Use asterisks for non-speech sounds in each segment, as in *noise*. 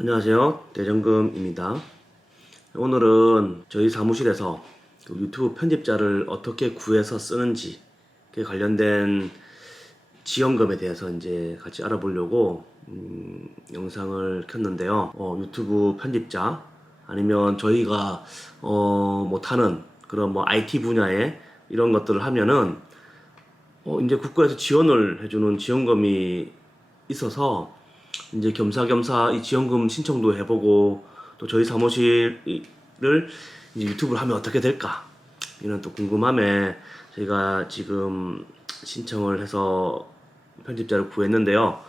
안녕하세요. 대정금입니다. 오늘은 저희 사무실에서 그 유튜브 편집자를 어떻게 구해서 쓰는지 그 관련된 지원금에 대해서 이제 같이 알아보려고 음, 영상을 켰는데요. 어, 유튜브 편집자 아니면 저희가 어, 못하는 그런 뭐 IT 분야에 이런 것들을 하면은 어, 이제 국가에서 지원을 해주는 지원금이 있어서 이제 겸사겸사 이 지원금 신청도 해보고 또 저희 사무실을 이제 유튜브를 하면 어떻게 될까 이런 또 궁금함에 저희가 지금 신청을 해서 편집자를 구했는데요.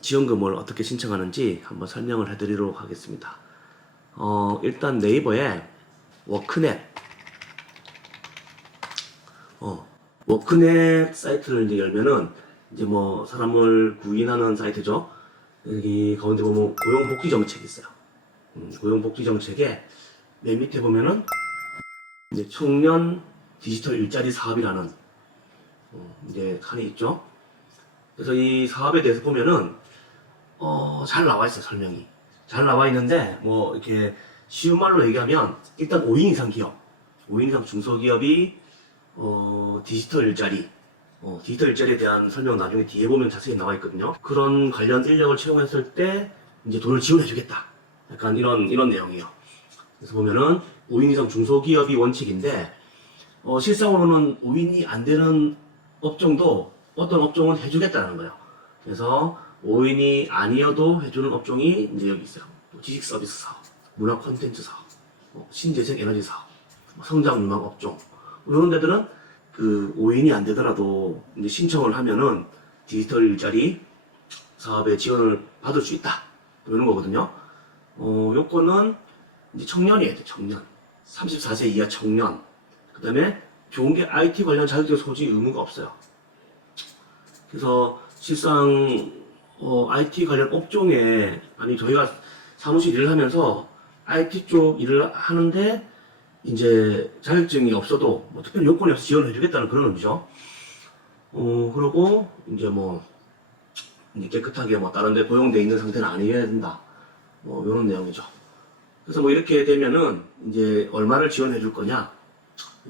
지원금을 어떻게 신청하는지 한번 설명을 해드리도록 하겠습니다. 어, 일단 네이버에 워크넷 어, 워크넷 사이트를 이제 열면은 이제 뭐 사람을 구인하는 사이트죠. 여기 가운데 보면 고용복지 정책이 있어요. 음, 고용복지 정책에 맨 밑에 보면은 이제 청년 디지털 일자리 사업이라는 어, 이제 칸이 있죠. 그래서 이 사업에 대해서 보면은 어, 잘 나와 있어요 설명이. 잘 나와 있는데 뭐 이렇게 쉬운 말로 얘기하면 일단 5인 이상 기업, 5인 이상 중소기업이 어, 디지털 일자리, 어, 디지털 일자리에 대한 설명 나중에 뒤에 보면 자세히 나와 있거든요. 그런 관련 인력을 채용했을 때 이제 돈을 지원해주겠다. 약간 이런 이런 내용이에요. 그래서 보면은 5인 이상 중소기업이 원칙인데 어, 실상으로는 5인이 안 되는 업종도 어떤 업종은 해주겠다는 거예요. 그래서 5인이 아니어도 해주는 업종이 이제 여기 있어요. 뭐 지식 서비스 사업, 문화 콘텐츠 사업, 뭐 신재생 에너지 사업, 뭐 성장 유망 업종 이런 데들은 그 5인이 안 되더라도 이제 신청을 하면은 디지털 일자리 사업에 지원을 받을 수 있다. 뭐 이런 거거든요. 어, 요건은 이제 청년이어야 돼, 청년. 34세 이하 청년. 그 다음에 좋은 게 IT 관련 자격증 소지 의무가 없어요. 그래서 실상 어, IT 관련 업종에 아니 저희가 사무실 일을 하면서 IT 쪽 일을 하는데 이제 자격증이 없어도 뭐 특별히 요건이 없어 지원을 해주겠다는 그런 의미죠. 어 그리고 이제 뭐 이제 깨끗하게 뭐 다른데 고용돼 있는 상태는 아니어야 된다. 뭐 이런 내용이죠. 그래서 뭐 이렇게 되면은 이제 얼마를 지원해 줄 거냐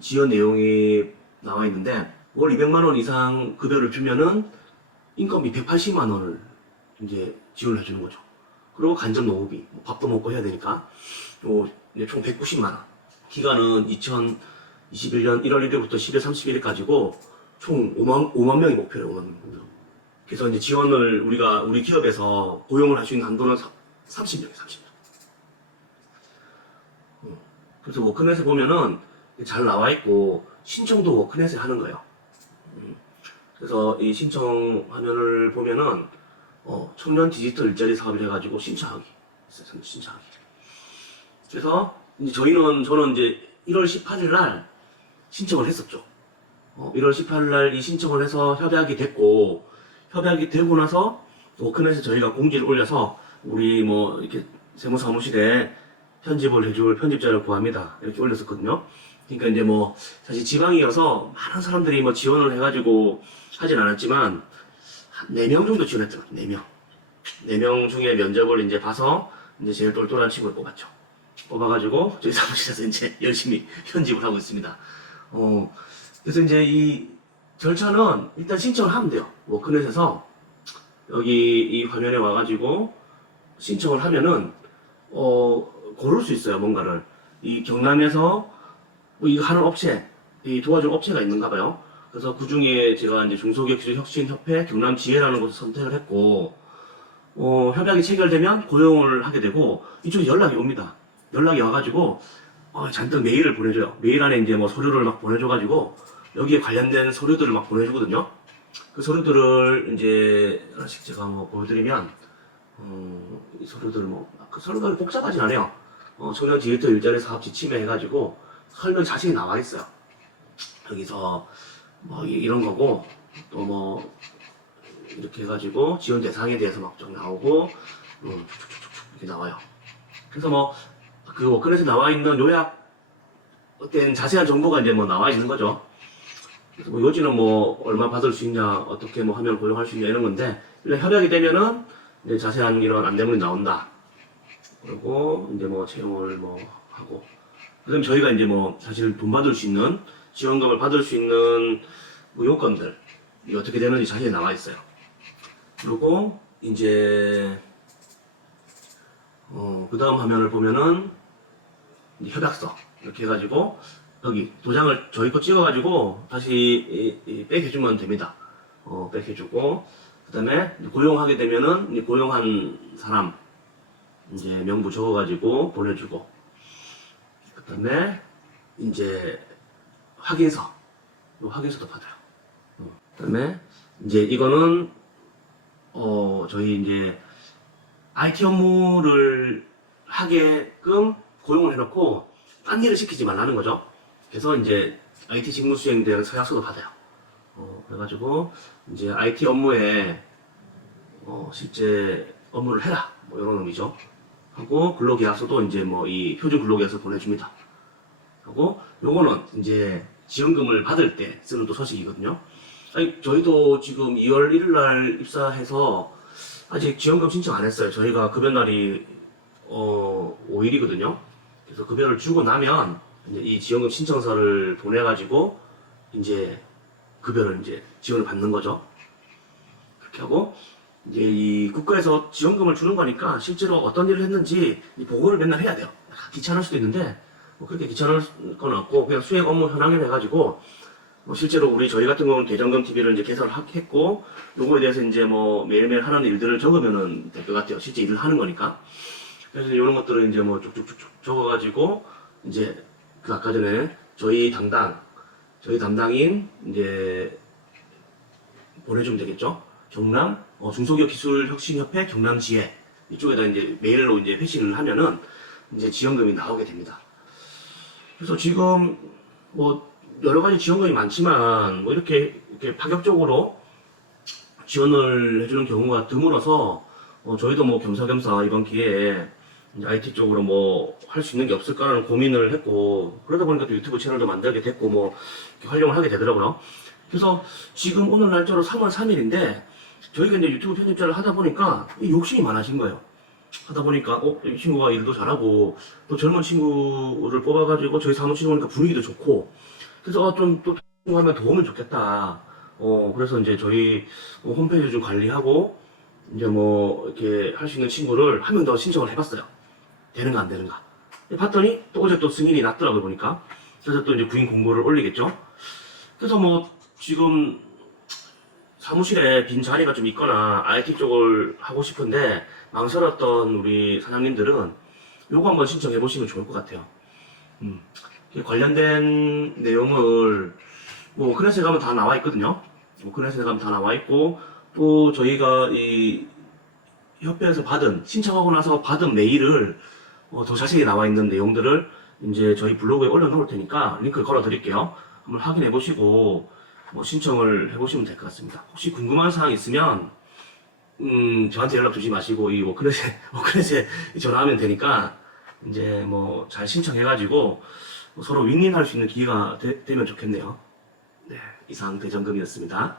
지원 내용이 나와 있는데 월 200만 원 이상 급여를 주면은 인건비 180만 원을 이제 지원을 해주는 거죠. 그리고 간접 노후비, 뭐 밥도 먹고 해야 되니까 요 이제 총 190만 원. 기간은 2021년 1월 1일부터 10월 31일까지고 총 5만 5만 명이 목표래요. 5만 명. 그래서 이제 지원을 우리가 우리 기업에서 고용을 할 수 있는 한도는 30명이 30명. 어, 그래서 워크넷에 보면은 잘 나와 있고 신청도 워크넷에 하는 거예요. 음, 그래서 이 신청 화면을 보면은 어, 청년 디지털 일자리 사업을 해가지고 신청하기. 신청하기. 그래서 이제 저희는 저는 이제 1월 18일 날 신청을 했었죠. 어, 1월 18일 날 이 신청을 해서 협약이 됐고 협약이 되고 나서 워크넷에 저희가 공지를 올려서 우리 뭐 이렇게 세무사무실에 편집을 해줄 편집자를 구합니다. 이렇게 올렸었거든요. 그러니까 이제 뭐 사실 지방이어서 많은 사람들이 뭐 지원을 해가지고 하진 않았지만 한 4명 정도 지원했더라고요. 4명. 4명 중에 면접을 이제 봐서 이제 제일 똘똘한 친구를 뽑았죠. 뽑아가지고 저희 사무실에서 이제 열심히 편집을 하고 있습니다. 어, 그래서 이제 이 절차는 일단 신청을 하면 돼요. 워크넷에서 여기 이 화면에 와가지고 신청을 하면은 어, 고를 수 있어요. 뭔가를 이 경남에서 뭐 이거 하는 업체, 이 도와줄 업체가 있는가 봐요. 그래서 그 중에 제가 이제 중소기업 혁신 협회 경남 지혜라는 곳을 선택을 했고, 어, 협약이 체결되면 고용을 하게 되고, 이쪽에 연락이 옵니다. 연락이 와가지고, 어, 잔뜩 메일을 보내줘요. 메일 안에 이제 뭐 서류를 막 보내줘가지고, 여기에 관련된 서류들을 막 보내주거든요. 그 서류들을 이제 하나씩 제가 뭐 보여드리면, 어, 이 서류들 뭐, 그 서류가 복잡하진 않아요. 어, 청년 디지털 일자리 사업 지침에 해가지고, 설명 자세히 나와 있어요. 여기서 뭐 이- 이런 거고 또 뭐 이렇게 해가지고 지원 대상에 대해서 막 좀 나오고 음, 이렇게 나와요. 그래서 뭐 그 워크넷에 나와 있는 요약 어떤 자세한 정보가 이제 뭐 나와 있는 거죠. 그래서 뭐 요지는 뭐 얼마 받을 수 있냐 어떻게 뭐 하면 고용할 수 있냐 이런 건데 일단 협약이 되면은 이제 자세한 이런 안내문이 나온다. 그리고 이제 뭐 채용을 뭐 하고 에 저희가 이제 뭐 사실 돈 받을 수 있는 지원금을 받을 수 있는 뭐 요건들 이 어떻게 되는지 자세히 나와 있어요. 그리고 이제 어, 그 다음 화면을 보면은 협약서 이렇게 해가지고 여기 도장을 저희 거 찍어가지고 다시 이, 이 백해주면 됩니다. 어, 백해주고 그 다음에 고용하게 되면은 고용한 사람 이제 명부 적어가지고 보내주고 그 다음에 이제 확인서 요 확인서도 받아요. 어, 그 다음에 이제 이거는 어 저희 이제 IT 업무를 하게끔 고용을 해놓고 딴 일을 시키지 말라는 거죠. 그래서 이제 IT 직무 수행에 대한 서약서도 받아요. 어, 그래가지고 이제 IT 업무에 어, 실제 업무를 해라 뭐 이런 의미죠. 하고 근로계약서도 이제 뭐 이 표준 근로계약서 보내줍니다. 하고 요거는 이제 지원금을 받을 때 쓰는 또 서식이거든요. 아니, 저희도 지금 2월 1일 날 입사해서 아직 지원금 신청 안 했어요. 저희가 급여 날이 어 5일이거든요. 그래서 급여를 주고 나면 이제 이 지원금 신청서를 보내가지고 이제 급여를 이제 지원을 받는 거죠. 그렇게 하고 이제 이 국가에서 지원금을 주는 거니까 실제로 어떤 일을 했는지 이 보고를 맨날 해야 돼요. 귀찮을 수도 있는데 뭐 그렇게 귀찮을 건 없고 그냥 수행 업무 현황을 해가지고 뭐 실제로 우리 저희 같은 경우는 대전금 TV를 이제 개설을 하- 했고 요거에 대해서 이제 뭐 매일매일 하는 일들을 적으면은 될 것 같아요. 실제 일을 하는 거니까. 그래서 이런 것들을 이제 뭐 쭉쭉쭉쭉 적어가지고 이제 그 아까 전에 저희 담당 저희 담당인 이제 보내주면 되겠죠. 경남 어, 중소기업 기술 혁신협회 경남지회 이쪽에다 이제 메일로 이제 회신을 하면은 이제 지원금이 나오게 됩니다. 그래서 지금 뭐 여러 가지 지원금이 많지만 뭐 이렇게 이렇게 파격적으로 지원을 해주는 경우가 드물어서 어, 저희도 뭐 겸사겸사 이번 기회에 이제 IT 쪽으로 뭐 할 수 있는 게 없을까라는 고민을 했고 그러다 보니까 또 유튜브 채널도 만들게 됐고 뭐 활용을 하게 되더라고요. 그래서 지금 오늘 날짜로 3월 3일인데 저희가 이제 유튜브 편집자를 하다 보니까 이 욕심이 많아진 거예요. 하다 보니까 어, 이 친구가 일도 잘하고 또 젊은 친구를 뽑아가지고 저희 사무실 오니까 분위기도 좋고 그래서 어, 좀또 하면 도움이 좋겠다. 어 그래서 이제 저희 뭐 홈페이지 좀 관리하고 이제 뭐 이렇게 할 수 있는 친구를 한 명 더 신청을 해봤어요. 되는가 안 되는가. 봤더니 또 어제 또 승인이 났더라고요 보니까. 그래서 또 이제 구인 공고를 올리겠죠. 그래서 뭐 지금 사무실에 빈 자리가 좀 있거나 IT 쪽을 하고 싶은데 망설였던 우리 사장님들은 요거 한번 신청해 보시면 좋을 것 같아요. 음. 관련된 내용을 뭐 오크넷에 가면 다 나와 있거든요. 오크넷에 가면 다 나와 있고 또 저희가 이 협회에서 받은 신청하고 나서 받은 메일을 어, 더 자세히 나와 있는 내용들을 이제 저희 블로그에 올려놓을 테니까 링크를 걸어 드릴게요. 한번 확인해 보시고 뭐 신청을 해 보시면 될 것 같습니다. 혹시 궁금한 사항 있으면 음 저한테 연락 주지 마시고 이 오크넷에 오크넷에 *laughs* 전화하면 되니까 이제 뭐 잘 신청해 가지고 서로 윈윈할 수 있는 기회가 되, 면 좋겠네요. 네 이상 대전금이었습니다.